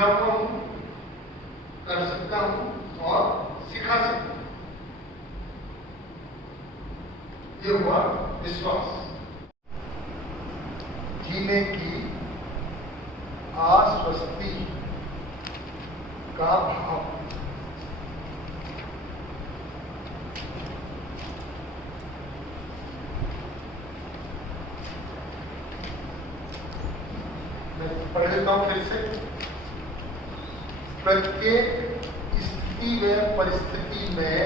सीखा हुआ हूं, कर सकता हूं और सिखा सकता हूं। ये हुआ विश्वास। जीने की आश्वस्ति का भाव। मैं पढ़ लेता हूं फिर से। प्रत्येक स्थिति व परिस्थिति में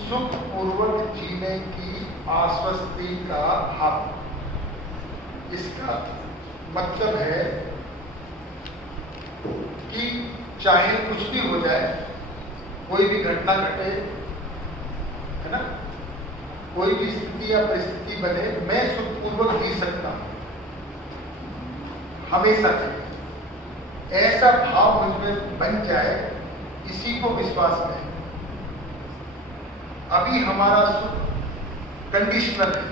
सुखपूर्वक जीने की आश्वस्ति का भाव। इसका मतलब है कि चाहे कुछ भी हो जाए, कोई भी घटना घटे, है ना, कोई भी स्थिति या परिस्थिति बने, मैं सुखपूर्वक जी सकता हूं हमेशा से। ऐसा भाव मुझ में बन जाए, इसी को विश्वास कहें। अभी हमारा सुख कंडीशनल है।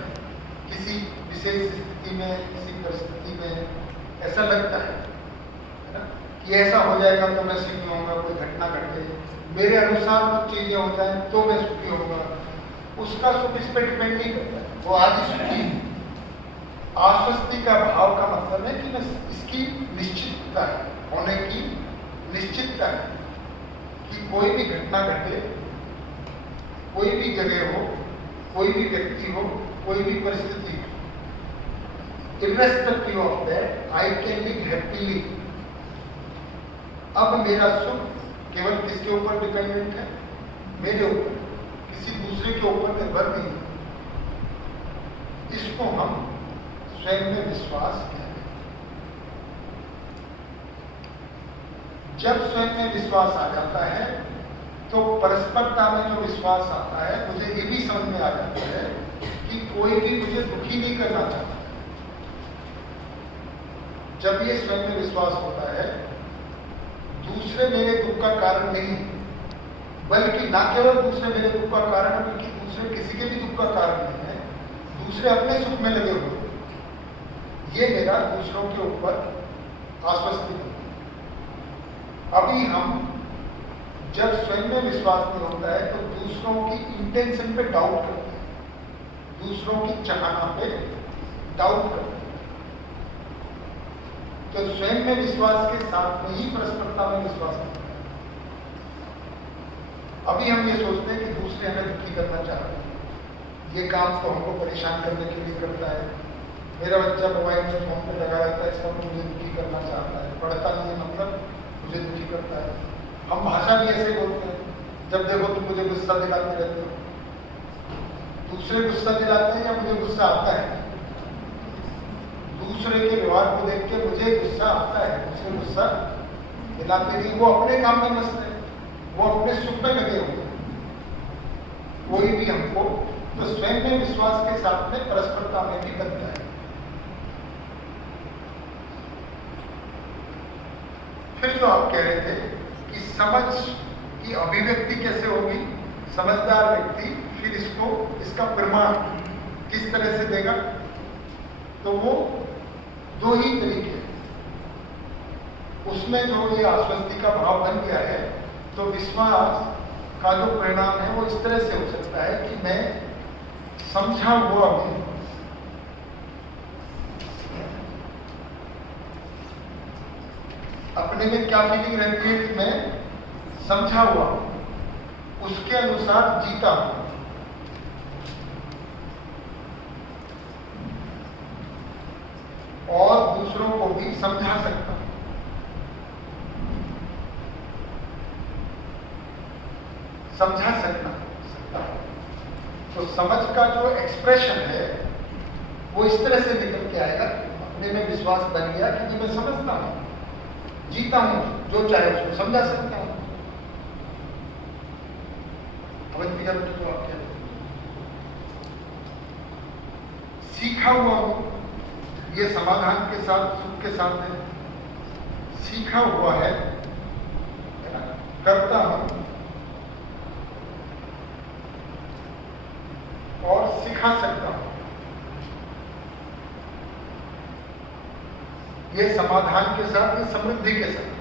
किसी विशेष स्थिति में, किसी परिस्थिति में ऐसा लगता है ना, कि ऐसा हो जाएगा तो मैं सुखी होऊंगा। कोई घटना घटे, मेरे अनुसार कुछ चीजें हो जाए तो मैं सुखी होऊंगा। उसका सुख इस पर डिपेंड नहीं करता, वो आज ही सुखी है। आश्वस्ति का भाव का मतलब है कि मैं इसकी निश्चितता है, होने की निश्चितता है कि कोई भी घटना घटे, कोई भी जगह हो, कोई भी व्यक्ति हो, कोई भी परिस्थिति हो, irrespective of that, I can live happily। अब मेरा सुख केवल किसके ऊपर डिपेंडेंट है? मेरे ऊपर, किसी दूसरे के ऊपर निर्भर नहीं है। इसको हम स्वयं में विश्वास कहते हैं। जब स्वयं में विश्वास आ जाता है तो परस्परता में जो विश्वास आता है, मुझे ये भी समझ में आ जाता है कि कोई भी मुझे दुखी नहीं करना चाहता। जब ये स्वयं में विश्वास होता है, दूसरे मेरे दुख का कारण नहीं, बल्कि ना केवल दूसरे मेरे दुख का कारण है, बल्कि दूसरे किसी के भी दुख का कारण नहीं है, दूसरे अपने सुख में लगे हुए, ये मेरा दूसरों के ऊपर आश्वस्ति है। अभी हम जब स्वयं में विश्वास नहीं होता है तो दूसरों की इंटेंशन पे डाउट करते हैं, दूसरों की चाहना पे डाउट करते हैं। तो स्वयं में विश्वास के साथ में ही परस्परता में विश्वास होता है। अभी हम ये सोचते हैं कि दूसरे हमें दुखी करना चाहते हैं, ये काम तो हमको परेशान करने के लिए करता है। मेरा बच्चा मोबाइल में फोन पे लगा रहता है, इसका मुझे दुखी करना चाहता है, पढ़ता नहीं है मतलब मुझे दुखी करता है। हम भाषा भी ऐसे बोलते हैं, जब देखो तुम मुझे गुस्सा दिलाते रहते हो। दूसरे गुस्सा दिलाते हैं या मुझे गुस्सा आता है? दूसरे के व्यवहार को देख के मुझे गुस्सा आता है, मुझे गुस्सा दिलाते नहीं। वो अपने काम में मस्त है, वो अपने सुख में लगे हुए हैं। कोई भी हमको तो स्वयं में विश्वास के साथ में परस्परता में भी बनता है। फिर जो आप कह रहे थे कि समझ की अभिव्यक्ति कैसे होगी, समझदार व्यक्ति फिर इसका प्रमाण किस तरह से देगा? तो वो दो ही तरीके हैं। उसमें जो ये आश्वस्ति का भाव बन गया है, तो विश्वास का जो परिणाम है वो इस तरह से हो सकता है कि मैं समझा हुआ हूं, अपने में क्या फीलिंग रहती है कि मैं समझा हुआ हूं, उसके अनुसार जीता हूं, और दूसरों को भी समझा सकता हूं। समझा सकता हूं। तो समझ का जो एक्सप्रेशन है वो इस तरह से निकल के आएगा, अपने में विश्वास बन गया कि मैं समझता हूं, जीता हूं, जो चाहे उसको समझा सकता हूं। समझ दिया तो आप क्या सीखा हुआ हूं, ये समाधान के साथ, सुख के साथ है। सीखा हुआ है ना, करता हूं और सिखा सकता हूं। ये समाधान के साथ, ये समृद्धि के साथ।